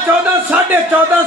14.5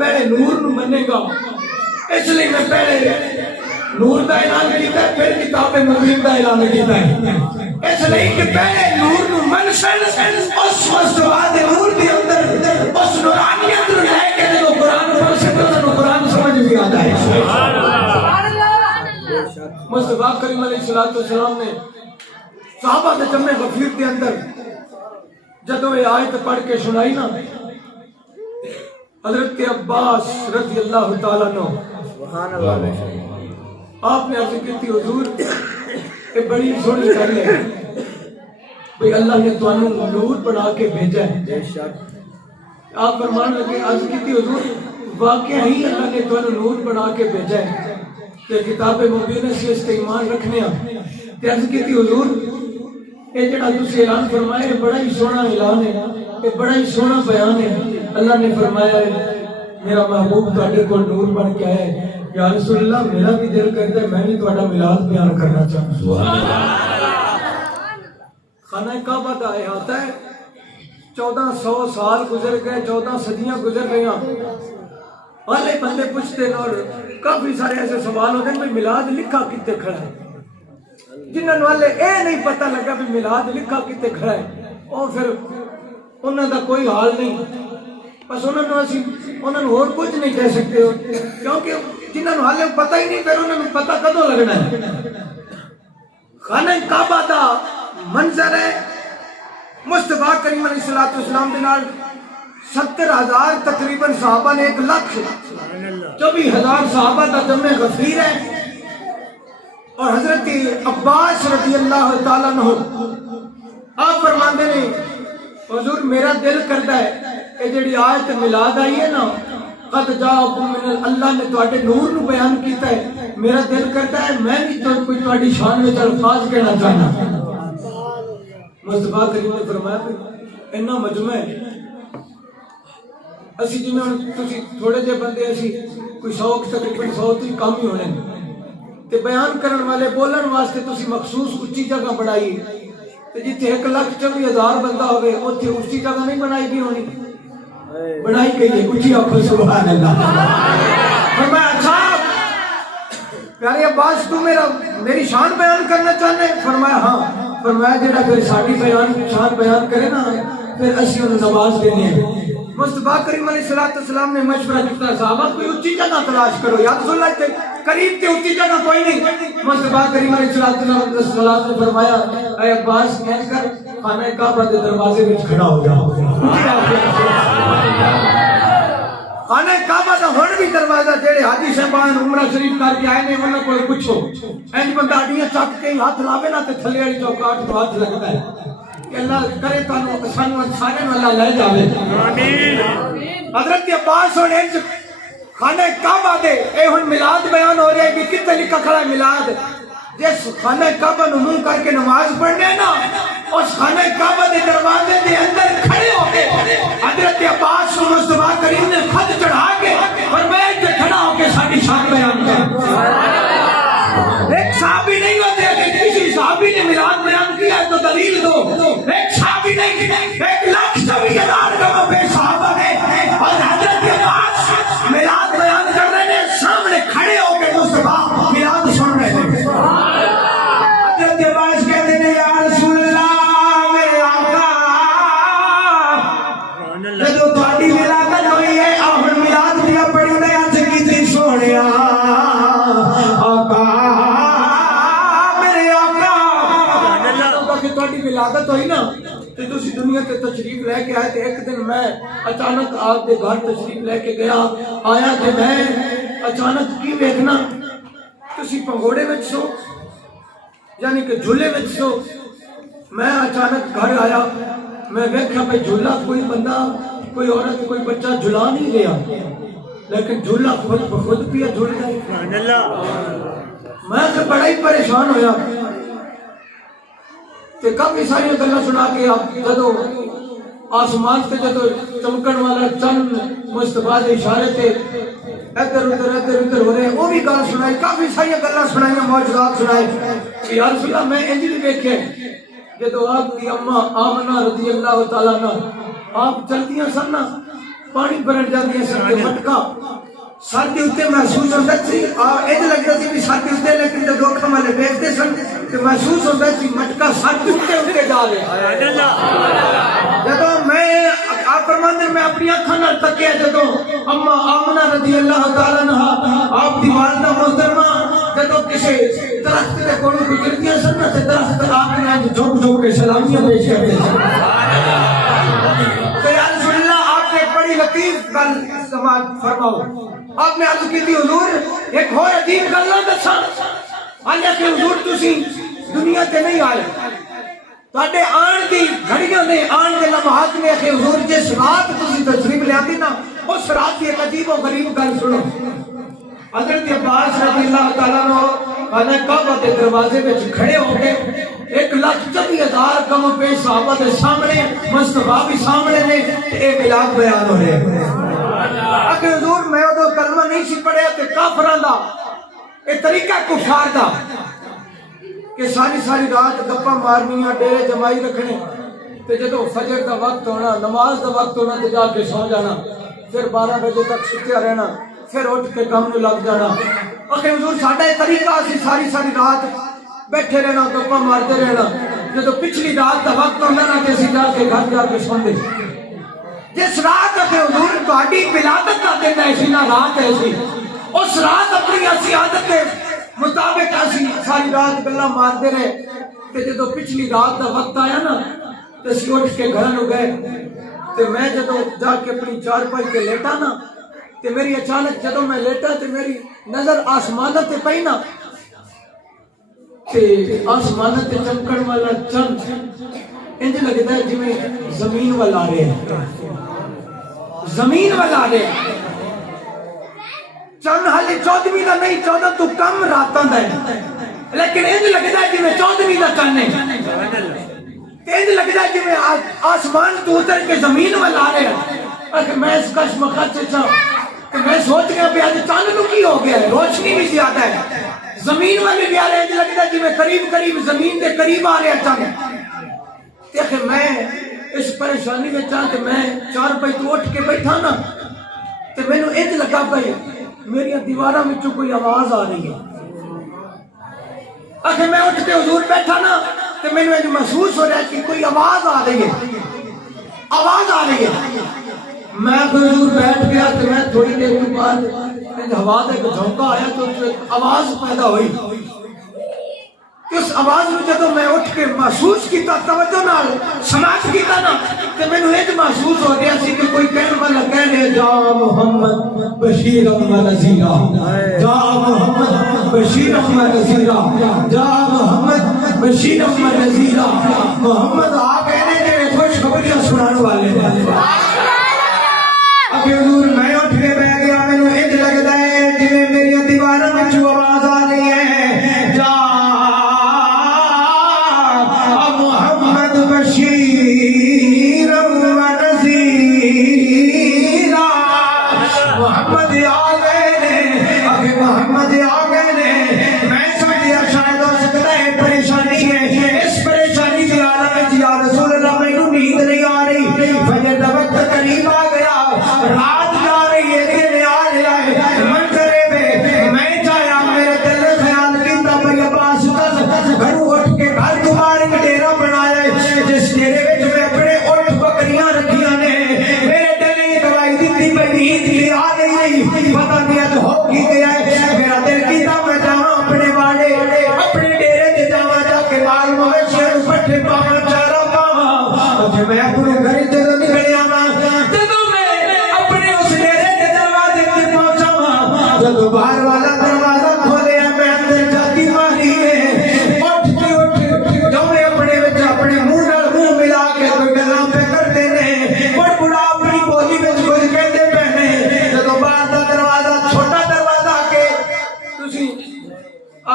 پہلے نور نو منے گا، اس لیے میں پہلے نور دا اعلان کیتا ہے، پھر کتاب مبین دا اعلان کیتا ہے، اس لیے کہ پہلے نور نو من سن اس مصطفیٰ دے نور دے اندر اس نورانیت نو لے کے جو قرآن پڑھ سکتے تو قرآن سمجھ بھی آتا ہے۔ مصطفیٰ کریم علیہ السلام نے صحابہ دے جمع غفیر دے اندر جدو یہ آیت پڑھ کے سنائی نا، حضرت عباس رضی اللہ تعالیٰ عنہ آپ نے عرض کی تھی حضور یہ بڑی سونی گل ہے بھئی اللہ نے تانوں نور بنا کے بھیجا ہے۔ آپ فرمان لگے عرض کی تھی حضور واقعہ ہی اللہ نے تانوں نور بنا کے بھیجا ہے کہ کتاب مبینہ سے اس ایمان رکھنے تے عرض کی تھی حضور یہ جڑا تسی اعلان فرمایا یہ بڑا ہی سونا اعلان ہے، یہ بڑا ہی سونا بیان ہے۔ اللہ نے فرمایا ہے میرا محبوب تواڈے کو نور بن کے آیا ہے، یا رسول اللہ میرا بھی دل کرتا ہے میں بھی تواڈا میلاد بیان کرنا چاہتا ہوں۔ خانہ کعبہ کا احاطہ ہے، 1400 سال گزر گئے، 14 صدیاں گزر گئیں، والے بندے پوچھتے ہیں اور کافی سارے ایسے سوال ہوتے ہیں کہ میلاد لکھا کتے کھڑا ہے، جنہوں والے اے نہیں پتہ لگا کہ میلاد لکھا کتے کھڑا ہے اور پھر انہوں دا کوئی حال نہیں، بس انہوں نے اور کچھ نہیں کہہ سکتے ہو کیونکہ جنہوں حالے پتہ ہی نہیں پھر انہوں نے پتہ کدوں لگنا ہے۔ خانہ کعبہ دا منظر ہے مصطفیٰ کریم علیہ السلام دے نال 70,000 تقریباً صحابہ نے 1,24,000 صحابہ دا جمع غفیر ہے، اور حضرت عباس رضی اللہ تعالیٰ عنہ آپ فرماندے نے حضور میرا دل کرتا ہے کہ جڑی آیت میلاد آئی ہے نا قد جاءکم من اللہ نے تواڈے نور نو بیان کیتا ہے، میرا دل کرتا ہے میں بھی تو کوئی تواڈی شان وچ الفاظ کہنا چاہنا۔ مصطفیٰ کریم نے فرمایا کہ اتنا مجمع ہے اسی جی میں تسی تھوڑے جے بندے اسی کوئی 100 تقریباً 100 تو کم ہی ہونے تے بیان کرن والے بولن واسطے تسی مخصوص اچھی جگہ بنائی تے جتھے 1,24,000 بندہ ہوئے اوتھے اچھی جگہ نہیں بنائی بھی ہونی، بنائی گئی ہے اچھی آنکھوں سبحان اللہ۔ فرمایا اچھا پیارے عباس تو میری شان بیان کرنا چاہنے؟ فرمایا ہاں۔ فرمایا جڑا پھر ساڈی شان بیان کرے نا پھر اسی انہوں نواز دینے ہیں۔ مصطفیٰ کریم علیہ السلام نے مشورہ دیتا صحابہ کوئی اچھی جگہ تلاش کرو، یا رسول اللہ تے قریب تے اچھی جگہ کوئی نہیں۔ مصطفیٰ کریم علیہ السلام نے فرمایا اے عباس کہہ کر خانہ کعبہ کے دروازے میں کھڑا ہو جا۔ خانہ کعبہ دا ہن بھی دروازہ جڑے حاجی صاحبان عمرہ شریف کر کے آئے نے انہاں کول پوچھو انج بندہ اڈیاں چک کے ہاتھ لاوے نا تے تھلے والی چوکاٹ تو ہاتھ لگتا ہے کہ اللہ کرے تانوں سانوں سارے اللہ لے جاوے آمین۔ حضرت عباس ہونے خانہ کعبہ دے اے ہن میلاد بیان ہو رہا ہے کہ کتے لکھا کھڑا ہے میلاد، جس خانہ کعبہ نو منہ کر کے نماز پڑھنے نا اس خانہ کعبہ دے دروازے دے اندر کھڑے ہو کے حضرت عباس کو مصطفیٰ کریم نے خط چڑھا کے فرمایا کہ کھڑا ہو کے ساری شان بیان کر۔ ایک صحابی نہیں ہوتے کہ کسی صحابی نے میلاد بیان کیا ہے تو دلیل دو، ایک صحابی نہیں 1,24,000 کا بے صحابہ نے اور حضرت عباس میلاد بیان کر رہے ہیں سامنے کھڑے ہو کے مصطفیٰ میلاد سن رہے ہیں۔ حضرت عباس کہتے ہیں یا رسول اللہ میرے آقا جدو تہاڈی ولادت ہوئی ہے اپن میلاد دیا پڑھی نے اج کیتی سونیا آقا میرے آقا کہ تہاڈی ولادت ہوئی نا تے تسی دنیا تے تشریف لے کے آئے تے ایک دن میں اچانک آپ دے گھر تشریف لے کے گیا آیا تے میں اچانک کی ویکھنا تسی پنگوڑے وچ سو یعنی کہ جھولے وچ سو، میں اچانک گھر آیا میں ویکھا بھئی جھولا کوئی بندہ کوئی عورت کوئی بچہ جھلا نہیں گیا لیکن جھولا خود بخود پیا جھول گیا۔ میں تو بڑا ہی پریشان ہویا کہ کافی ساری گلاں سنا کے جدو آسمان سے جدو چمکن والا چند مصطفیٰ دے اشارے تے ادھر ادھر ہو رہے ہیں وہ بھی گل سنائی، کافی ساری گلاں سنائی معجزات سنائے کہ یا رسول اللہ میں انج نہیں ویکھے جدو آپ کی اماں آمنہ رضی اللہ تعالیٰ عنہ آپ چلدیاں سن نا پانی بھرن جاندی سن تے مٹکا سر کے اتنے محسوس ہوتا سی اور یہ لگتا سی بھی سر کے اتنے لیکن جب دکھا والے بیچتے سن تو محسوس ہوتا سی مٹکا سر کے اتنے جا رہا جب میں آپ فرماندے میں اپنی اکھاں نال تکیا جدوں اما آمنہ رضی اللہ تعالیٰ عنہا آپ دی والدہ محترمہ جدوں کسی درخت کے کولوں گزرتیاں سن تے درخت آپ نے جھک جھک کے سلامیاں پیش کرتے سن تو یا رسول اللہ آپ نے بڑی لطیف گل سماعت فرماؤ آپ نے عرض کی تھی حضور ایک اور عجیب گل نہ دساں آیا کہ حضور تسی دنیا تے نہیں آئے تواڈے آن دی گھڑیاں نے آن دے لمحات نے کہ حضور جس رات تسی تشریف لے آندی نا اس رات کی ایک عجیب و غریب گل سنو حضرت عباس رضی اللہ تعالیٰ عنہ خانہ کعبہ کے دروازے وچ کھڑے ہو کے 1,24,000 کم پیش صحابہ دے سامنے مصطفیٰ بھی سامنے نے اے ملاپ بیان ہو رہے ہیں اگر حضور میں ادو کلمہ نہیں سی پڑھیا تے کافراں دا اے طریقہ کفار دا کہ ساری رات گپاں مارنیاں ڈیرے جمائی رکھنے تے جدوں فجر دا وقت ہونا نماز دا وقت ہونا تے جا کے سو جانا پھر 12 بجے تک سوتیا رہنا پھر اٹھ کے کام نوں لگ جانا اگر حضور ساڈا اے طریقہ سی ساری رات بیٹھے رہنا گپاں مارتے رہنا جدوں پچھلی رات دا وقت ہونا نا تے اسی جا کے گھر جا کے سوندے جس رات کے حضور تہاڈی ولادت دا دن ایسی نہ رات ایسی اس رات اپنی اسی عادت کے مطابق اسی ساری رات گلاں مارتے رہے تے جدوں پچھلی رات دا وقت آیا نا تے اسی اٹھ کے گھر نوں گئے تے میں جدوں جا کے اپنی چارپائی تے لیٹا نا تے میری اچانک جدوں میں لیٹا تے میری نظر آسمان تے پئی نا تے آسمان تے چمکن والا چند انج لگتا ہے جی میں زمین والا رہے ہیں زمین والا رہے ہیں چند حالی 14ویں دا نہیں 14 تو کم راتاں دا ہے لیکن انج لگتا ہے جی میں 14ویں دا چند ہے انج لگتا ہے جی میں آسمان تو اتر کے زمین والا رہے ہیں میں اس کش مخت سے کہ میں سوچ گیا بھی آج چاند نو کی ہو گیا ہے روشنی بھی زیادہ ہے زمین والے بھی آ رہے ہیں لگتا ہے جی میں قریب زمین دے قریب آ رہے ہیں چاند دیکھیں میں اس پریشانی میں چاہتے میں 4 بجے تو اٹھ کے بیٹھا نا تو میں نے ایک لگا پئی میری دیواراں وچوں کوئی آواز آ رہی ہے اگر میں اٹھ کے حضور بیٹھا نا تو میں نے محسوس ہو رہا ہے کہ کوئی آواز آ رہی ہے میں حضور بیٹھ گیا تو میں تھوڑی دیر کے بعد ہوا کا ایک جھونکا آیا تو آواز پیدا ہوئی اس آواز میں جدوں میں اٹھ کے محسوس کیتا توجہ نال سماعت کیتا نا تے مینوں یہ محسوس ہو گیا سی کہ کوئی کہنے والا کہہ رہے جا محمد بشیر و نذیرا جا محمد بشیر و نذیرا جا محمد بشیر و نذیرا محمد آ کہہ رہے ہیں خوشخبریاں سنانے والے اگر حضور میں اٹھ کے بیٹھ گیا مینوں انج لگدا ہے جویں میری دیواراں وچ آواز آ رہی ہے جا محمد بشیر و نذیرا محمد آ گئے نے اگر محمد آ گئے نے میں سمجھیا شاید ہو سکتا ہے پریشانی ہے اس پریشانی کے عالم میں یا رسول اللہ مینوں نیند نہیں آ رہی فجر دا وقت قریب آ گیا رات جا رہی ہے دن آ رہا ہے منظرے میں میں چاہیا میرے دل میں خیال کیتا بھئی عباس گھروں اٹھ کے گھر دوبارہ ایک ڈیرا بنایا ہے جس ڈیرے وچ میں اپنے اٹھ بکریاں رکھیاں نے میرے دل نے دوائی دیتی پئی نیند کی آ گئی نہیں پتہ نہیں اج ہو کی گیا ہے میرا دل کیتا میں جاواں اپنے والے اپنے ڈیرے تے جاواں جا کے مال مویشی نوں پٹھے پاواں چارہ پاواں اج میں اپنے گھر تے نکلیا وا جب باہر والا دروازہ کھولے میں اندر جاتی ماری ہے اٹھ کے جو میں اپنے منہ نال منہ ملا کے کوئی گلاں پہ کرتے نے بڑا اپنی بولی وچ کچھ کہندے پہنے جب باہر دا دروازہ چھوٹا دروازہ کے تسی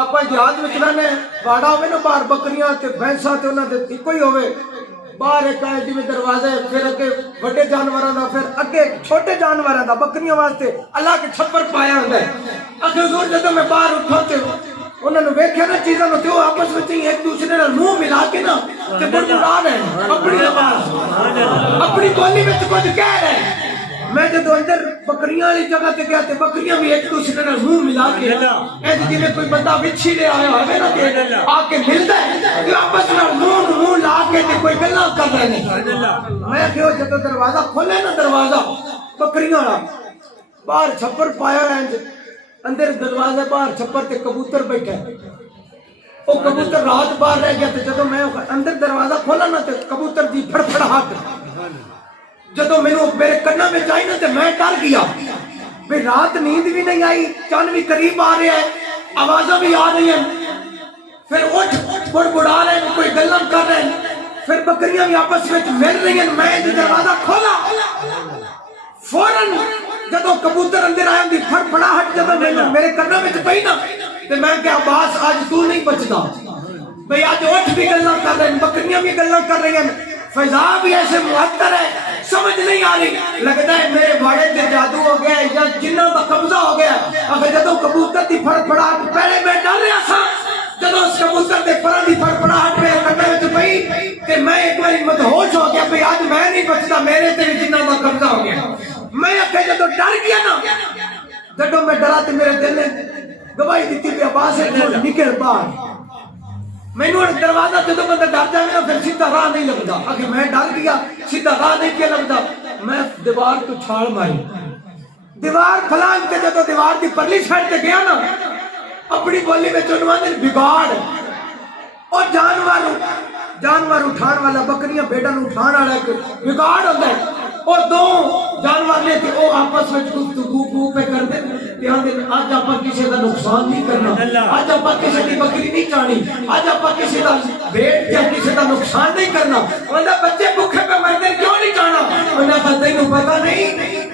آپا جہاد وچ رہنے واڑا ہوے نا باہر بکریاں تے بھینساں تے انہاں دے اکو ہی ہوے باہر ایک آئے جی میں دروازے پھر اگے بڑے جانوراں دا پھر اگے چھوٹے جانوراں دا بکریاں واسطے اللہ کے چھپر پایا ہوندا ہے اگر حضور جدوں میں باہر اٹھا تے انہاں نے ویکھیا نا چیزاں نوں تے او آپس وچ ایک دوسرے نال منہ ملا کے نا تے بڑبڑا رہے اپنی آواز اپنی بولی وچ کچھ کہہ رہے میں جدو اندر بکریاں والی جگہ تے گیا تے بکریاں بھی ایک دوسرے نال منہ ملا کے ایک جی کوئی بندہ وچھی لے آیا ہوئے نا تے آ کے ملدا ہے کہ آپس نال منہ لا کے تے کوئی گلاں کر رہے ہیں. میں کہ جدو دروازہ کھولے نا دروازہ بکریاں والا باہر چھپر پایا ہے اندر دروازے باہر چھپر تے کبوتر بیٹھا ہے. وہ کبوتر رات باہر رہ گیا تے جدو میں اندر دروازہ کھولا نا تے کبوتر دی پھڑپھڑاہٹ جدو میرے کنا میں آئی نا تے میں ڈر گیا بھئی رات نیند بھی نہیں آئی چاند بھی قریب آ رہا ہے آوازاں بھی آ رہی ہیں پھر اٹھ بڑبڑا رہے ہیں کوئی گلاں کر رہے ہیں پھر بکریاں بھی آپس میں مل رہی ہیں. میں دروازہ کھولا فوراً جدو کبوتر اندر آیا دی پھڑپھڑاہٹ جدو میرے کنا میں پئی نا تے میں کہ عباس آج تو نہیں بچدا بھئی آج اٹھ بھی گلاں کر رہے ہیں بکریاں بھی گلاں کر رہی ہیں فضا بھی ایسے معطر ہے سمجھ نہیں آ رہی لگتا ہے میرے باڑے تے جادو ہو گیا یا جنوں کا قبضہ ہو گیا. اگر جدو کبوتر دی پھڑپھڑاہٹ پہلے میں ڈر رہا سا جدو اس کبوتر دے پراں دی پھڑپھڑاہٹ میرے کنے وچ پئی تے میں ایک بار مدہوش ہو گیا بھئی آج میں نہیں بچدا میرے تے بھی جنوں کا قبضہ ہو گیا. میں اکھے جدو ڈر گیا نا جدو میں ڈرا تے میرے دل نے گواہی دیتی بھی عباس نکل باہر. میں نے دروازہ جدو بندہ ڈر جائے نا پھر سیدھا راہ نہیں لگتا. اگر میں ڈر گیا سیدھا راہ نہیں کیا لگتا. میں دیوار تو چھال ماری دیوار پھلانگ کے جدو دیوار کی پرلی سائڈ تے گیا نا اپنی بولی میں چنوانے بگاڑ اور جانور اٹھان والا بکریاں بیٹا اٹھان والا ایک بگاڑ ہوتا ہے اور دو جانور نے تھے وہ آپس میں گفتگو پہ کر دیں آج آپ کسی کا نقصان نہیں کرنا آج آپ کسی کی بکری نہیں چانی آج آپ کسی کا بیٹ یا کسی کا نقصان نہیں کرنا. بچے بھوکے پہ مرتے کیوں نہیں چاہنا؟ انہوں نے کہا تینوں پتہ نہیں